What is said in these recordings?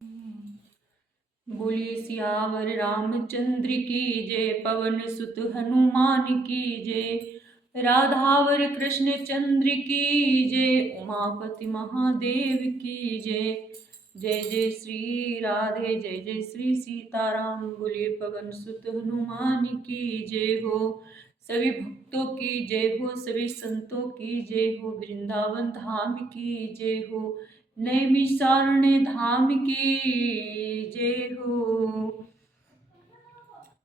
बोलिए सियावर रामचंद्र की जय, पवन सुत हनुमान की जय, राधावर कृष्ण चंद्र की जय, उमापति महादेव की जय। जय जय श्री राधे, जय जय श्री सीताराम। बोलिए पवन सुत हनुमान की जय हो। सभी भक्तों की जय हो, सभी संतों की जय हो, वृंदावन धाम की जय हो, नैमिषारण्य धाम की जय हो।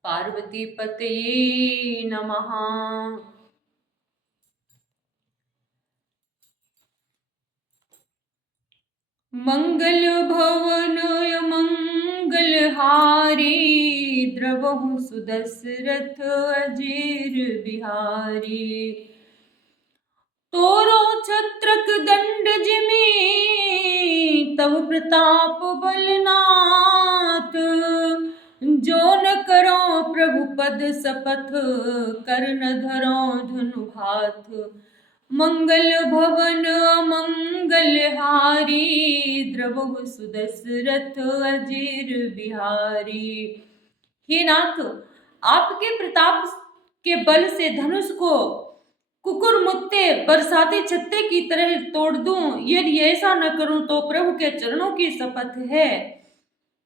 पार्वती पतये नमः। मंगल भवन मंगलहारी, द्रवहु सुदशरथ अजीर बिहारी। तोरो छत्रक दंड जिमि, तव प्रताप बलनाथ। जो न करो प्रभु पद शपथ, कर न धरो धनु हाथ। मंगल भवन मंगलहारी, द्रवहु सुदशरथ अजीर बिहारी। हे नाथ, आपके प्रताप के बल से धनुष को कुकुरमुत्ते बरसाते छत्ते की तरह तोड़ दूं। यदि ऐसा न करूं तो प्रभु के चरणों की शपथ है,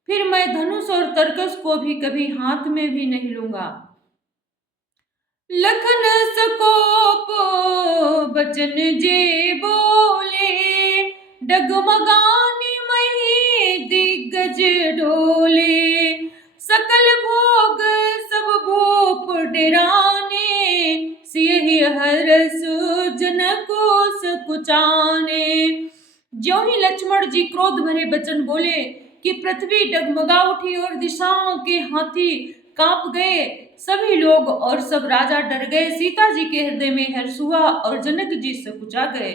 फिर मैं धनुष और तरकस को भी कभी हाथ में भी नहीं लूंगा। लखन सकोप बचन जे बोले, डगमगाने मही दिग्गज डोले। सकल भोग सब भूप डराने, सियहि हरस जनको सकुचाने। ज्यों ही लक्ष्मण जी क्रोध भरे वचन बोले कि पृथ्वी डगमगा उठी और दिशाओं के हाथी कांप गए। सभी लोग और सब राजा डर गए। सीता जी के हृदय में हर्ष हुआ और जनक जी सकुचा गए।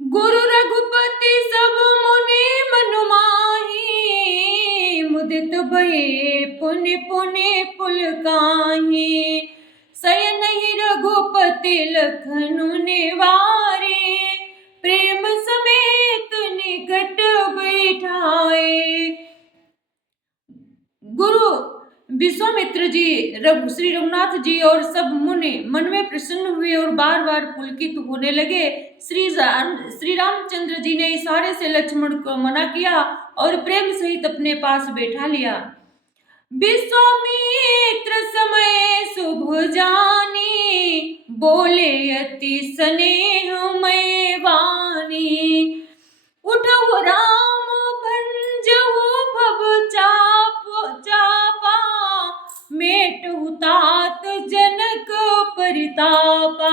गुरु रघुपति सब मुनि मनु माही, मुदित भये पुनि पुनि पुलकाही। शयन ही रघुपति लखनु निवारे, प्रेम समेत निकट बैठाए। गुरु विश्वामित्र जी, श्री रघुनाथ जी और सब मुनि मन में प्रसन्न हुए और बार बार पुलकित होने लगे। श्री रामचंद्र जी ने इशारे से लक्ष्मण को मना किया और प्रेम सहित अपने पास बैठा लिया। विश्वामित्र समय शुभ जानी, बोले अति स्नेहमय वाणी। उठहु राम भंजहु भव चापा, मेटहु तात जनक परितापा।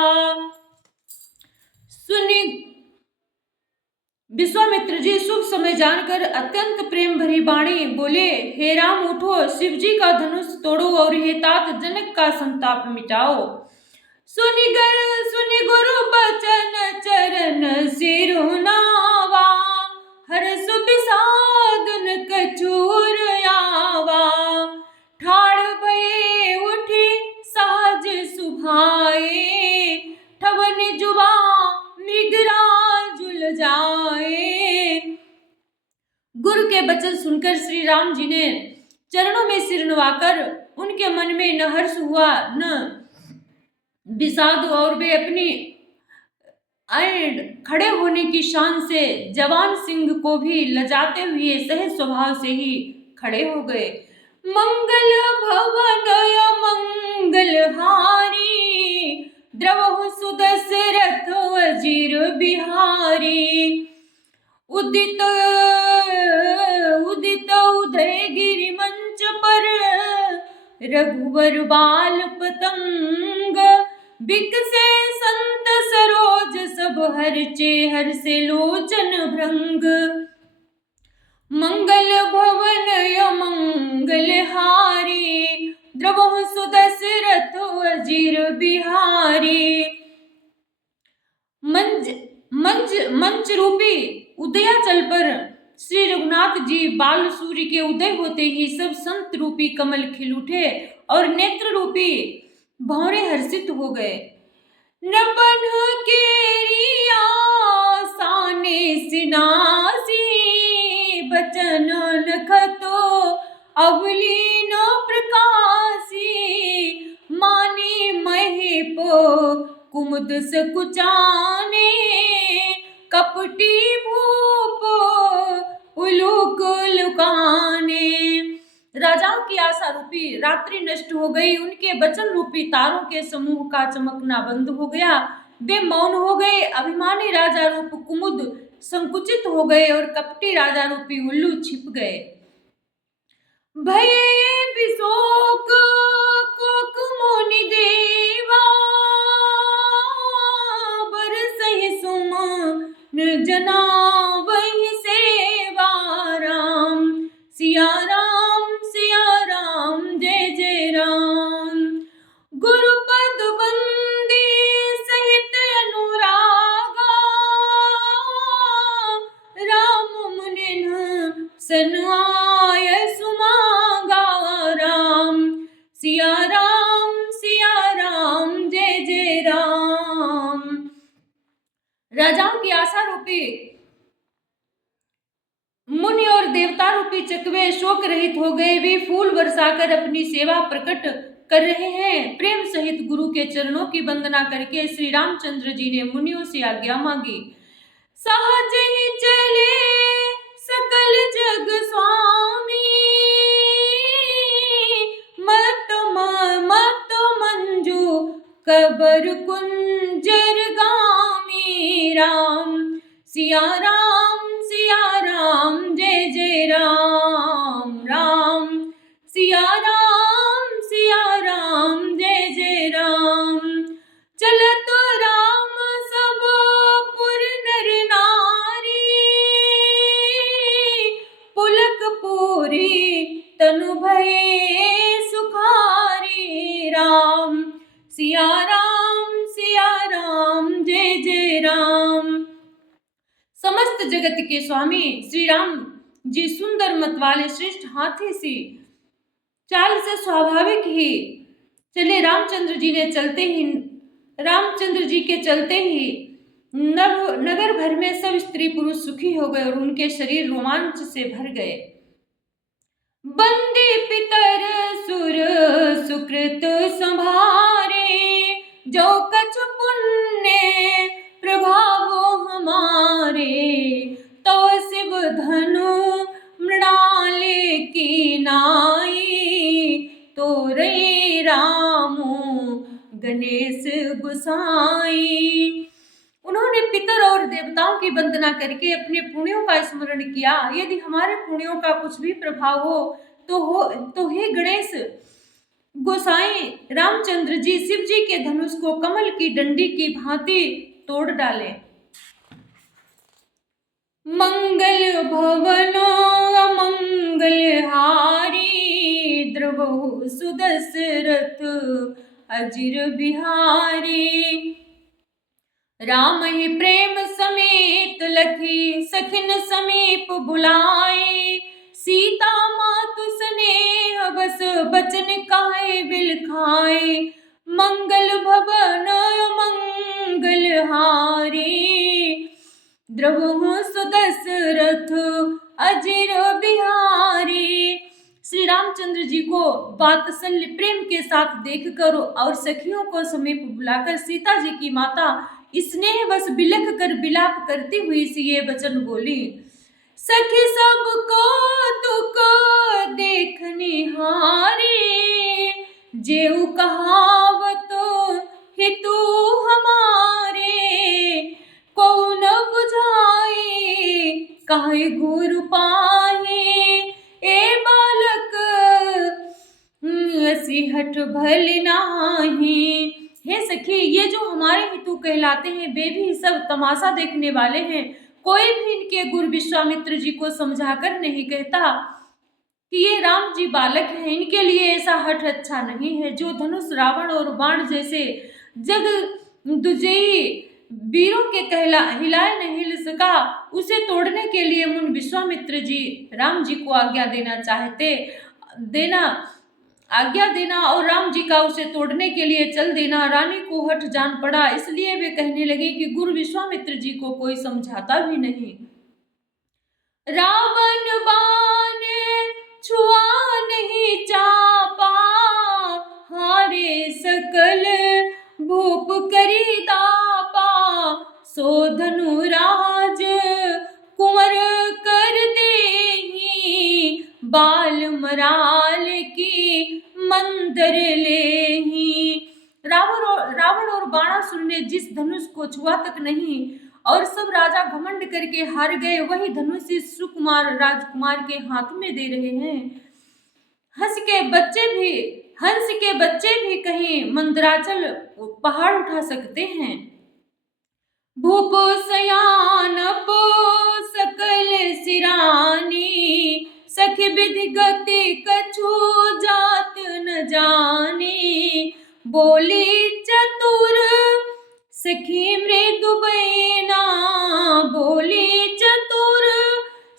सुनि विश्वामित्र जी शुभ समय जानकर अत्यंत प्रेम भरी वाणी बोले, हे राम उठो, शिव जी का धनुष तोड़ो और हे तात जनक का संताप मिटाओ। सुनि गुरु बचन चरण सिरुनावा, हर्ष विषादन कछुर आवा। ठाड़ भये उठी सहज सुभाए, ठवन जुबा मृगराज जाए। गुरु के वचन सुनकर श्री राम जी ने चरणों में सिर नवाकर, उनके मन में न हर्ष हुआ न विषाद, और वे अपनी खड़े होने की शान से जवान सिंह को भी लजाते हुए सहज स्वभाव से ही खड़े हो गए। मंगल भवन मंगलहारी, द्रवहु सुदशरथ अजीर बिहारी। उदित उदय गिरि मंच पर, रघुवर बाल पतंग। बिकसे संत सरोज सब हरचे, हर्षे लोचन भृंग। मंगल भवन मंगलहारी, द्रवहु सुदशरथ अजीर बिहारी। मंच रूपी उदयाचल पर श्री रघुनाथ जी बाल सूर्य के उदय होते ही सब संत रूपी कमल खिल उठे और नेत्र रूपी भौरे हर्षित हो गए। नपन केरिया साने सिनासी, बचन लखतो अवलीन प्रकाशी माने महेप कुमुद सकुचाने कपटी भूप उलूक लुकाने। राजाओं की आशा रूपी रात्रि नष्ट हो गई, उनके वचन रूपी तारों के समूह का चमकना बंद हो गया, वे मौन हो गए। अभिमानी राजा रूप कुमुद संकुचित हो गए और कपटी राजा रूपी उल्लू छिप गए। भये विशोक कोक मुनि देवा बरसहि सुमन जना वही सेवा। राम सिया राम जय जय राम। गुरुपद बंदी सहित अनुरागा राम मुनिन सन आय सुमागा। राम सिया राम जय जय राम। राजाओं की आशा रूपी मुनि और देवता रूपी चकवे शोक रहित हो गए, वे फूल बरसाकर अपनी सेवा प्रकट कर रहे हैं। प्रेम सहित गुरु के चरणों की वंदना करके श्री रामचंद्र जी ने मुनियों से आज्ञा मांगी। सहज ही चले सकल जग स्वामी मत मंजू कबर कुंजर गामी। राम सिया राम जय जय राम। राम सिया राम जय जय राम। चलत राम सब पुर नर नारी पुलक पूरी तनु भये सुखारी। राम सिया राम जय जय राम। समस्त जगत के स्वामी श्री राम जी सुंदर मत वाले श्रेष्ठ हाथी सी चाल से स्वाभाविक ही चले। रामचंद्र जी के चलते ही नगर भर में सब स्त्री पुरुष सुखी हो गए और उनके शरीर रोमांच से भर गए। बंदे पितर सुर सुकृत संभारे जो कछ पुण्य प्रभावो हमारे। तो शिव धनु मृणाले की नाई तो रे रामो गणेश गोसाई। उन्होंने पितर और देवताओं की वंदना करके अपने पुण्यों का स्मरण किया। यदि हमारे पुण्यों का कुछ भी प्रभाव हो तो हे गणेश गोसाई रामचंद्र जी शिव जी के धनुष को कमल की डंडी की भांति तोड़ डाले। मंगल भवनो अमंगल हारी द्रवहु सुदशरथ अजिर बिहारी। राम ही प्रेम समेत लखी सखिन समीप बुलाए। सीता मातु स्नेह बस बचन काहे बिल खाए। मंगल भवन मंगल हारी द्रवहु सुदशरथ अजिर बिहारी। श्री रामचंद्र जी को वात्सल्य प्रेम के साथ देखकर और सखियों को समीप बुलाकर सीता जी की माता स्नेह बस बिलख कर बिलाप करती हुई सी ये वचन बोली। सखी सबको तुक देखने हारे जेऊ कहावत हितु हमारे। कौन बुझाए काहे गुरु पाहे ए बालक सिहट भल नाही। हे सखी, ये जो हमारे हितु कहलाते हैं वे भी सब तमाशा देखने वाले हैं। कोई भी इनके गुरु विश्वामित्र जी को समझाकर नहीं कहता कि ये राम जी बालक हैं, इनके लिए ऐसा हठ अच्छा नहीं है। जो धनुष रावण और बाण जैसे जग दुजई वीरों के हिलाए नहीं हिल सका, उसे तोड़ने के लिए मुनि विश्वामित्र जी राम जी को आज्ञा देना और राम जी का उसे तोड़ने के लिए चल देना रानी को हठ जान पड़ा। इसलिए वे कहने लगे कि गुरु विश्वामित्र जी को कोई समझाता भी नहीं। रावण करी दापा, सो धनुराज कुंवर कर देही, बाल मराल की मंदर लेही। रावण और बाणासुर ने जिस धनुष को छुआ तक नहीं और सब राजा घमंड करके हार गए, वही धनुष इस सुकुमार राजकुमार के हाथ में दे रहे हैं। हंस के बच्चे भी कहीं मंदराचल पहाड़ उठा सकते हैं। भूप सयानप सकल सिरानी, सखी विधि गति कछु जात न जानी, बोली चतुर सखी मृदु बैना, बोली चतुर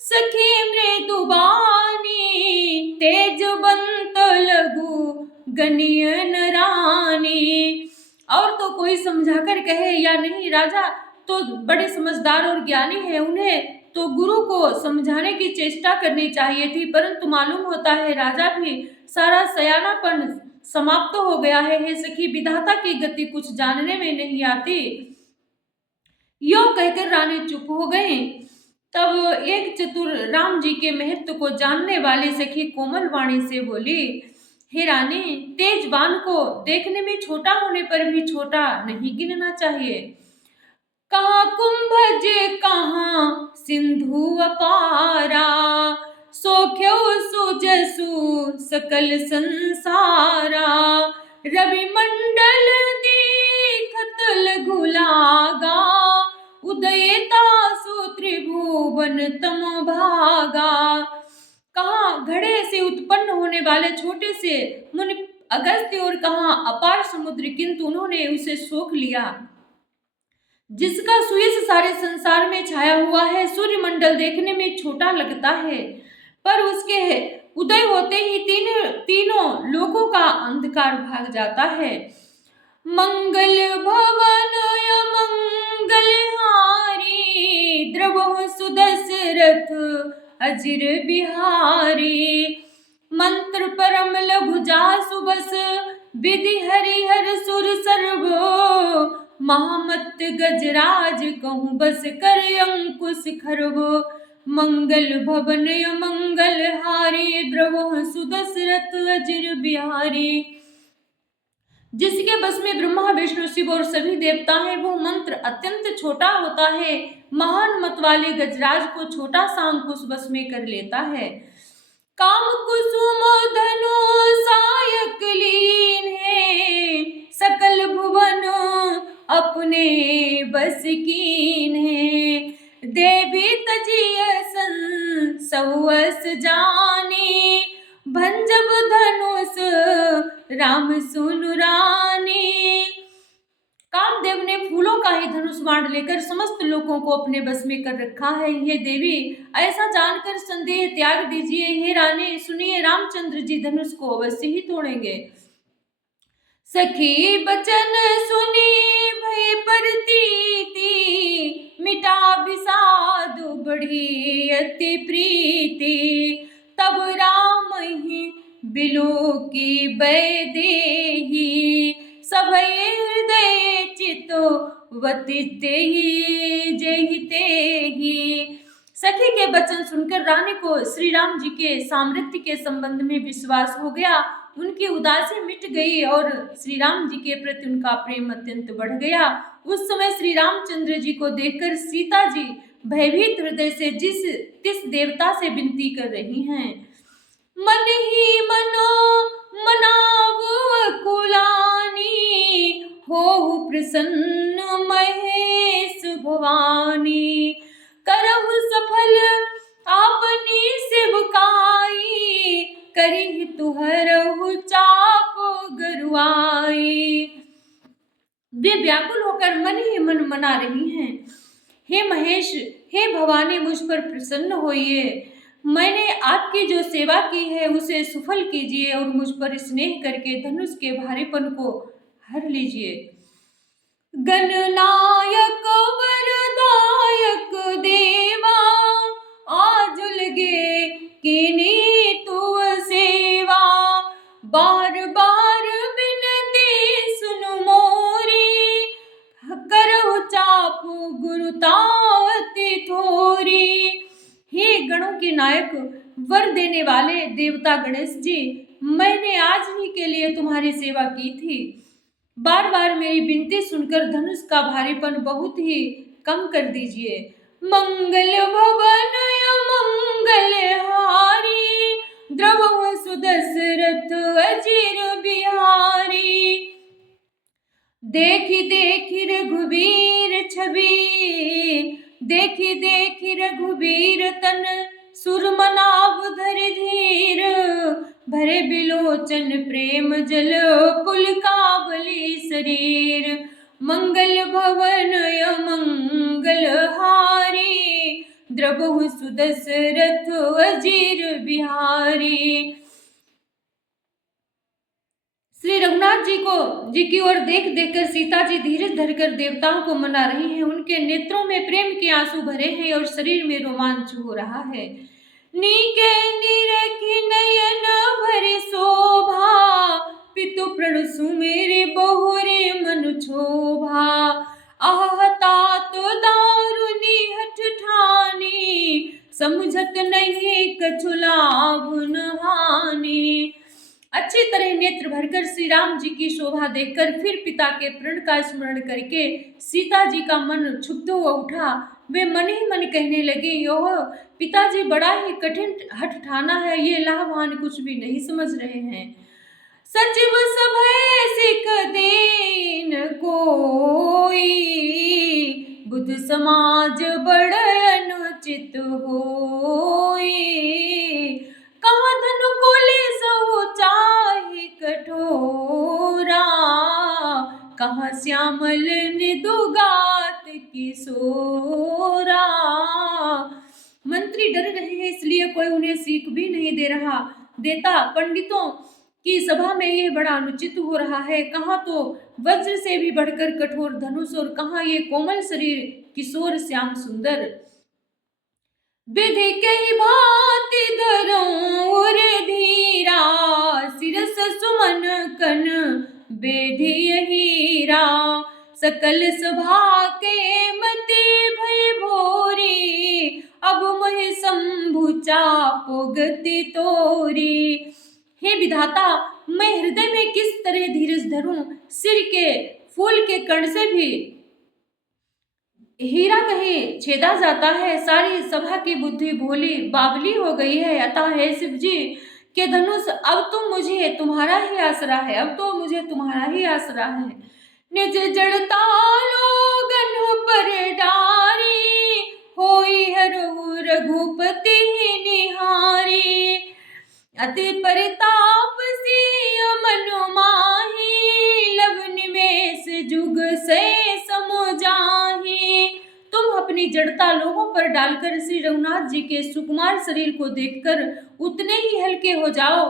सखी मृदु बानी, तेजवंत लघु गनियन रानी। और तो कोई समझाकर कहे या नहीं, राजा तो बड़े समझदार और ज्ञानी है, उन्हें तो गुरु को समझाने की चेष्टा करनी चाहिए थी, परंतु मालूम होता है राजा भी सारा सयानापन समाप्त हो गया है। हे सखी, विधाता की गति कुछ जानने में नहीं आती। यो कहकर रानी चुप हो गई। तब एक चतुर राम जी के महत्व को जानने वाली सखी कोमल वाणी से बोली, हे रानी, तेज बाण को देखने में छोटा होने पर भी छोटा नहीं गिनना चाहिए। कहाँ कुंभज कहाँ सिंधु अपारा, सोख्यो सुजसु सकल संसारा, रवि मंडल देखत लघु लागा, उदयता सु त्रिभुवन तम भागा। कहाँ घड़े से उत्पन्न होने वाले छोटे से मुनि अगस्त्य और कहाँ अपार समुद्र, किंतु उन्होंने उसे सोख लिया। जिसका सुयश सारे संसार में छाया हुआ है, सूर्य मंडल देखने में छोटा लगता है, पर उसके उदय होते ही तीनों लोकों का अंधकार भाग जाता है। मंगल भवन मंगल हारी, द्रवहु सुदशरथ अजिर बिहारी, मंत्र परम लघु जासु बस, विधि हरिहर सुर सर्व, महामत गजराज कहूँ बस कर अंकुश खरब, मंगल भवन मंगल हारी, द्रवहु सुदशरथ अजिर बिहारी। जिसके बस में ब्रह्मा विष्णु शिव और सभी देवता हैं, वो मंत्र अत्यंत छोटा होता है, महान मत वाले गजराज को छोटा सा अंकुश बस में कर लेता है। काम कुसुम धनु सायक लीन है, सकल भुवन अपने बस कीन है, देवी तजिय सौस जानी, भंजब धनुष राम सुनु रानी। कामदेव ने फूलों का ही धनुष बाण लेकर समस्त लोगों को अपने बस में कर रखा है। हे देवी, ऐसा जानकर संदेह त्याग दीजिए। हे रानी सुनिए, रामचंद्र जी धनुष को अवश्य ही तोड़ेंगे। सखी बचन सुनी भय प्रतीति, मिटा विषाद बढ़ी अति प्रीति, तब राम ही बिलो की बैदेही, सभय हृदय चितो वतिते ही जहिते ही। सखी के वचन सुनकर रानी को श्री राम जी के सामर्थ्य के संबंध में विश्वास हो गया, उनकी उदासी मिट गई और श्री राम जी के प्रति उनका प्रेम अत्यंत बढ़ गया। उस समय श्री रामचंद्र जी को देखकर सीता जी भयभीत हृदय से तिस देवता से विनती कर रही हैं, मन ही मनो मनाव कुलानी, हो प्रसन्न महेश भवानी, करहु सफल आपनी सेवकाई, करी तुहरहु चाप गरुआई। वे व्याकुल होकर मन ही मन मना रही हैं, हे महेश, हे भवानी, मुझ पर प्रसन्न होइए, मैंने आपकी जो सेवा की है उसे सफल कीजिए और मुझ पर स्नेह करके धनुष के भारीपन को हर लीजिए। गणनायक वरदायक देवा, आज लगे कीनी तू सेवा, बार बार बिनती सुन मोरी, त्रिगणों के नायक, वर देने वाले देवता गणेश जी, मैंने आज ही के लिए तुम्हारी सेवा की थी। बार बार मेरी विनती सुनकर धनुष का भारीपन बहुत ही कम कर दीजिए। मंगल भवन मंगल हारी, द्रवहु सुदशरथ अजिर बिहारी। देखी देखी रघुवीर छवि, देखी देखी रघुवीर तन, सुरमनाभ धर धीर, भरे बिलोचन प्रेम जल, पुलकावली शरीर। मंगल भवन मंगल हारी, द्रवहु सुदशरथ अजिर बिहारी। श्री रघुनाथ जी की ओर देख देखकर सीता जी धीरज धरकर देवताओं को मना रही हैं। उनके नेत्रों में प्रेम के आंसू भरे हैं और शरीर में रोमांच हो रहा है। नीके निरखी नयन भरी शोभा, पितु प्रण सुमेरे बहुरे मन क्षोभा। आह तात दारुनी हठ ठानी, समझत नहीं कछु लाभ न हानि। अच्छी तरह नेत्र भरकर श्री राम जी की शोभा देखकर फिर पिता के प्रण का स्मरण करके सीता जी का मन क्षुब्ध हो उठा। वे मन ही मन कहने लगे, यह पिताजी बड़ा ही कठिन हठ ठाना है, ये लाभवान कुछ भी नहीं समझ रहे हैं। सचिव सभय सिख दीन कोई, बुध समाज बड़ अनुचित होई। कहाँ धनु कोले सो चाहि कठोरा, कहाँ श्यामल मृदुगात किशोरा। मंत्री डर रहे हैं, इसलिए कोई उन्हें सीख भी नहीं देता। पंडितों की सभा में यह बड़ा अनुचित हो रहा है। कहाँ तो वज्र से भी बढ़कर कठोर धनुष, और कहाँ ये कोमल शरीर किशोर श्याम सुंदर। विधि कही भांति धरोर धीरा, सिरस सुमन कन बेधिय हीरा। सकल सभा के मति भय भोरी, अब महि शंभु चापो गति तोरी। हे विधाता, मैं हृदय में किस तरह धीरज धरूं? सिर के फूल के कण से भी हीरा कहीं छेदा जाता है। सारी सभा की बुद्धि भोली बावली हो गई है। अतः हे शिव जी के धनुष, अब तो मुझे तुम्हारा ही आसरा है, अब तो मुझे तुम्हारा ही आसरा है। निज जड़ता लोगन पर डारी, होई हरहु रघुपति निहारी। अति परिताप सिय मनु माही, लव निमेष जुग से समुझाही। तुम अपनी जड़ता लोगों पर डालकर श्री रघुनाथ जी के सुकुमार शरीर को देखकर उतने ही हल्के हो जाओ।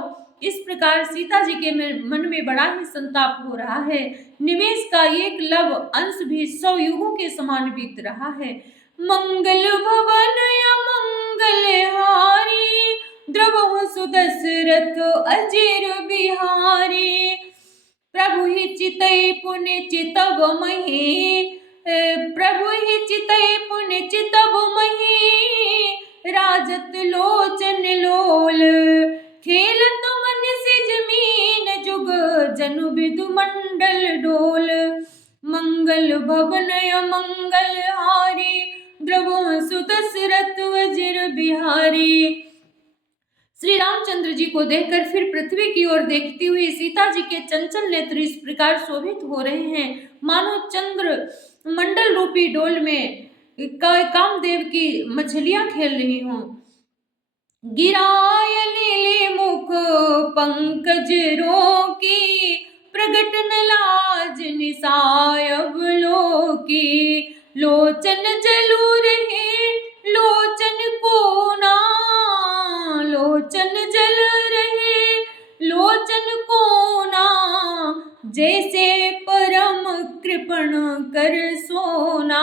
इस प्रकार सीता जी के मन में बड़ा ही संताप हो रहा है। निमेष का एक लव अंश भी 100 युगों के समान बीत रहा है। मंगल भवन मंगल हारी, द्रवहु सुदशरथ अजिर बिहारी। प्रभु ही चितई पुण्य चितव मही, प्रभु ही चितई पुण्य चितव मही। राजत लोचन लोल, खेलत मन से जमीन जुग, जनु बिदु मंडल डोल। मंगल भवन मंगल हारी, द्रवहु सुदशरथ अजिर बिहारी। श्री रामचंद्र जी को देखकर फिर पृथ्वी की ओर देखती हुई सीता जी के चंचल नेत्र इस प्रकार शोभित हो रहे हैं, मानो चंद्र मंडल रूपी डोल में कामदेव की मछलियां खेल रही हों। गिराय नीले मुख पंकज रोकी, प्रगट न लाज निसाय अवलोकी। लोचन जलू रहे लोचन कोना, लोचन जल रहे लोचन कोना। जैसे परम कृपण कर सोना।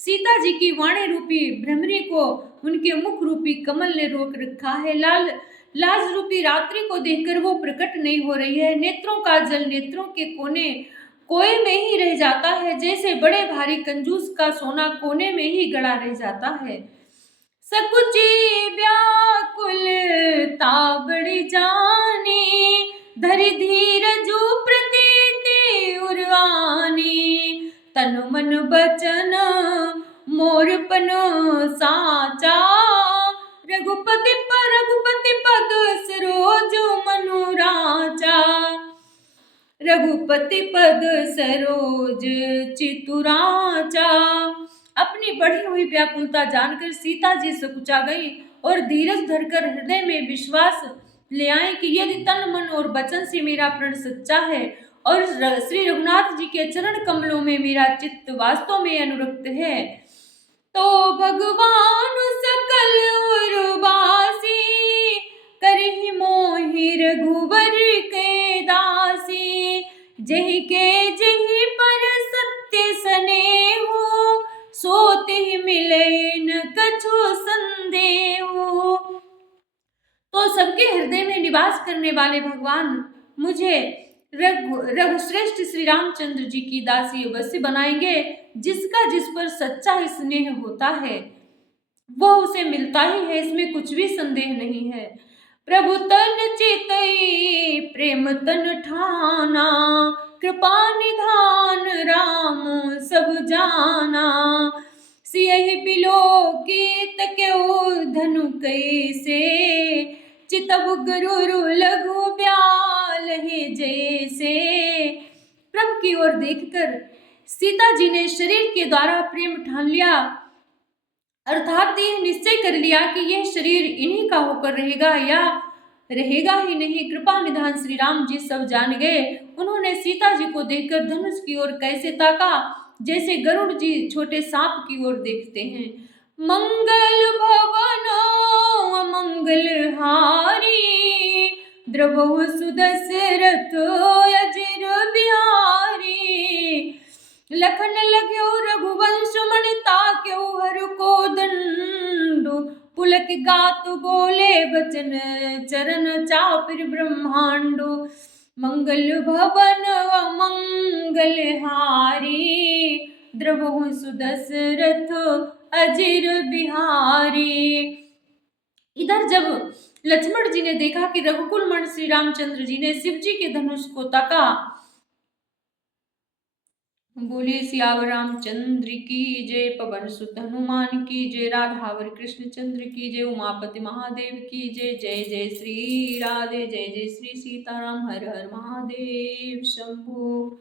सीता जी की वाणी रूपी भ्रमरी को उनके मुख रूपी कमल ने रोक रखा है। लाज रूपी रात्रि को देखकर वो प्रकट नहीं हो रही है। नेत्रों का जल नेत्रों के कोए में ही रह जाता है, जैसे बड़े भारी कंजूस का सोना कोने में ही गड़ा रह जाता है। सकुची व्याकुलता बड़ी जानी, धरि धीरजु प्रतीति उर्वानी, तनु मन बचन मोरपन साचा, रघुपति पद सरोज मनुराचा, रघुपति पद सरोज चितुराचा। अपनी बढ़ी हुई व्याकुलता जानकर सीता जी सकुचा गई और धीरज धरकर हृदय में विश्वास ले आए कि यदि तन मन और वचन से मेरा प्रण सच्चा है और श्री रघुनाथ जी के चरण कमलों में मेरा चित्त वास्तव में अनुरक्त है, तो भगवान सकल उर्वासी, करहि मोहि रघुबर के दासी, जहि के जहि पर सत्य स्नेहु, सोति मिले न कछु संदेहु। तो सबके हृदय में निवास करने वाले भगवान मुझे रघुश्रेष्ठ श्री रामचंद्र जी की दासी अवश्य बनाएंगे। जिसका जिस पर सच्चा स्नेह होता है वह उसे मिलता ही है, इसमें कुछ भी संदेह नहीं है। प्रभु तन चितई प्रेम तन ठाना, कृपा निधान राम सब जाना, सियहि बिलोकित क्यों धनु कैसे, चितव गुरु लघु ब्याल है जैसे। प्रभु की ओर देखकर सीता जी ने शरीर के द्वारा प्रेम ठान लिया, अर्थात यह निश्चय कर लिया कि यह शरीर इन्हीं का होकर रहेगा या रहेगा ही नहीं। कृपा निधान श्री राम जी सब जान गए। उन्होंने सीता जी को देखकर धनुष की ओर कैसे ताका, जैसे गरुड़ जी छोटे सांप की ओर देखते हैं। मंगल भवन मंगल हारी, द्रवहु सुदशरथ अजिर बिहारी, लखन लग्यो रघुवंश मणि ताक्यो हर को दंडु, पुलक गातु बोले बचन चरण चापिर ब्रह्मांडु, मंगल भवन मंगल हारी, द्रवहु सुदशरथ अजिर बिहारी। इधर जब लक्ष्मण जी ने देखा कि रघुकुल मंड श्री रामचंद्र जी ने शिव जी के धनुष को ताका, बोले सियावर रामचंद्र की जय, पवन सुत हनुमान की जय, राधावर कृष्ण चंद्र की जय, उमापति महादेव की जय। जय जय श्री राधे, जय जय श्री सीताराम, हर हर महादेव शंभु।